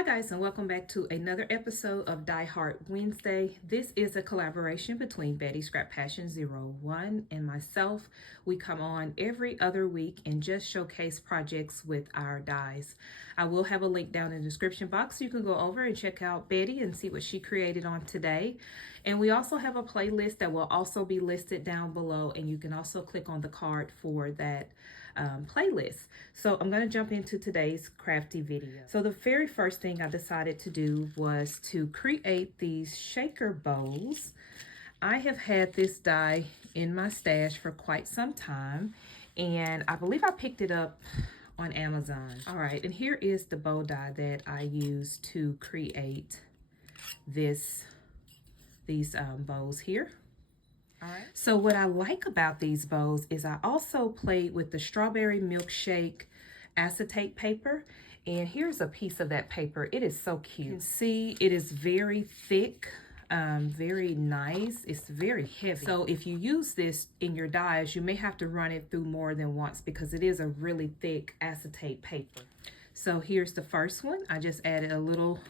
Hi guys, and welcome back to another episode of Die Hard Wednesday. This is a collaboration between Betty Scrap Passion 01 and myself. We come on every other week and just showcase projects with our dies. I will have a link down in the description box so you can go over and check out Betty and see what she created on today. And we also have a playlist that will also be listed down below, and you can also click on the card for that playlist. So I'm going to jump into today's crafty video. So the very first thing I decided to do was to create these shaker bowls. I have had this die in my stash for quite some time, and I believe I picked it up on Amazon. All right, and here is the bow die that I used to create these bows here. All right. So what I like about these bows is I also played with the strawberry milkshake acetate paper, and here's a piece of that paper. It is so cute. You can see it is very thick, very nice. It's very heavy. So if you use this in your dies, you may have to run it through more than once because it is a really thick acetate paper. So here's the first one. I just added a little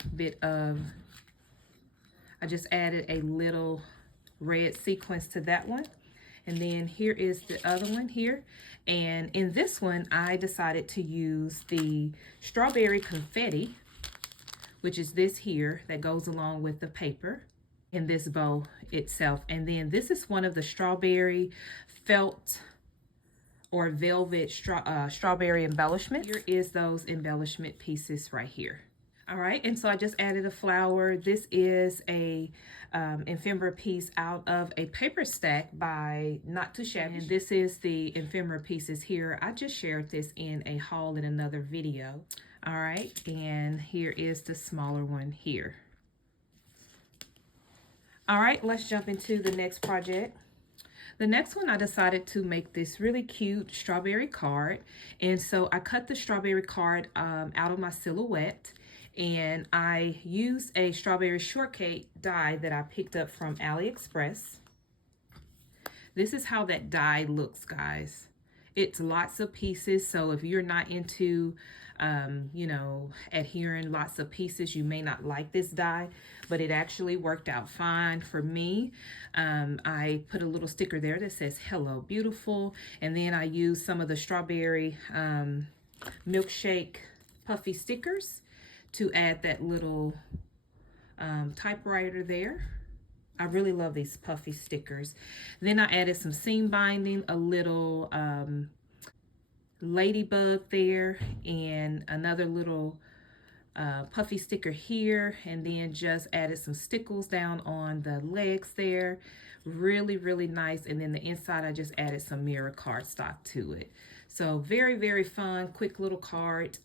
red sequence to that one, and then here is the other one here. And in this one I decided to use the strawberry confetti, which is this here that goes along with the paper in this bow itself. And then this is one of the strawberry felt or velvet strawberry embellishments. Here is those embellishment pieces right here. All right, and so I just added a flower. This is a ephemera piece out of a paper stack by Not Too Shabby. And this is the ephemera pieces here. I just shared this in a haul in another video. All right, and here is the smaller one here. All right, let's jump into the next project. The next one, I decided to make this really cute strawberry card. And so I cut the strawberry card out of my silhouette, and I used a strawberry shortcake die that I picked up from AliExpress. This is how that die looks, guys. It's lots of pieces, so if you're not into adhering lots of pieces, you may not like this die, but it actually worked out fine for me. I put a little sticker there that says "Hello Beautiful," and then I used some of the strawberry milkshake puffy stickers to add that little typewriter there. I really love these puffy stickers. Then I added some seam binding, a little ladybug there, and another little puffy sticker here, and then just added some stickles down on the legs there. Really, really nice. And then the inside, I just added some mirror cardstock to it. So very, very fun, quick little card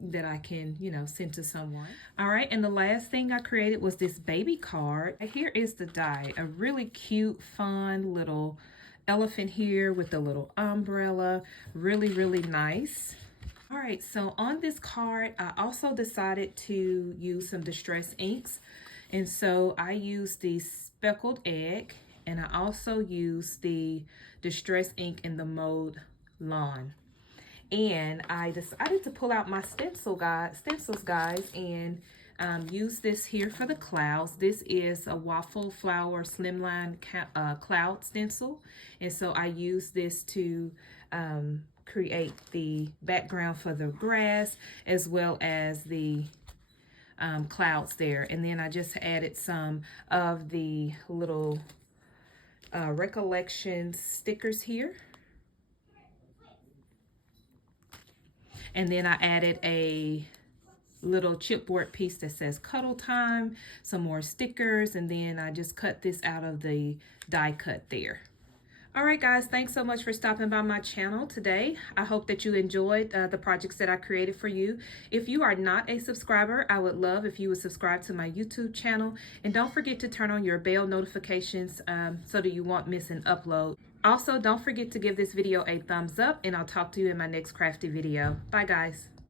that I can, send to someone. All right, and the last thing I created was this baby card. Here is the die, a really cute, fun little elephant here with a little umbrella. Really, really nice. All right, so on this card, I also decided to use some distress inks. And so I used the speckled egg, and I also used the distress ink in the mode lawn. And I decided to pull out my stencils, guys, and use this here for the clouds. This is a waffle flower slimline cloud stencil, and so I use this to create the background for the grass as well as the clouds there. And then I just added some of the little recollection stickers here. And then I added a little chipboard piece that says cuddle time, some more stickers, and then I just cut this out of the die cut there. All right, guys, thanks so much for stopping by my channel today. I hope that you enjoyed the projects that I created for you. If you are not a subscriber, I would love if you would subscribe to my YouTube channel. And don't forget to turn on your bell notifications so that you won't miss an upload. Also, don't forget to give this video a thumbs up, and I'll talk to you in my next crafty video. Bye, guys.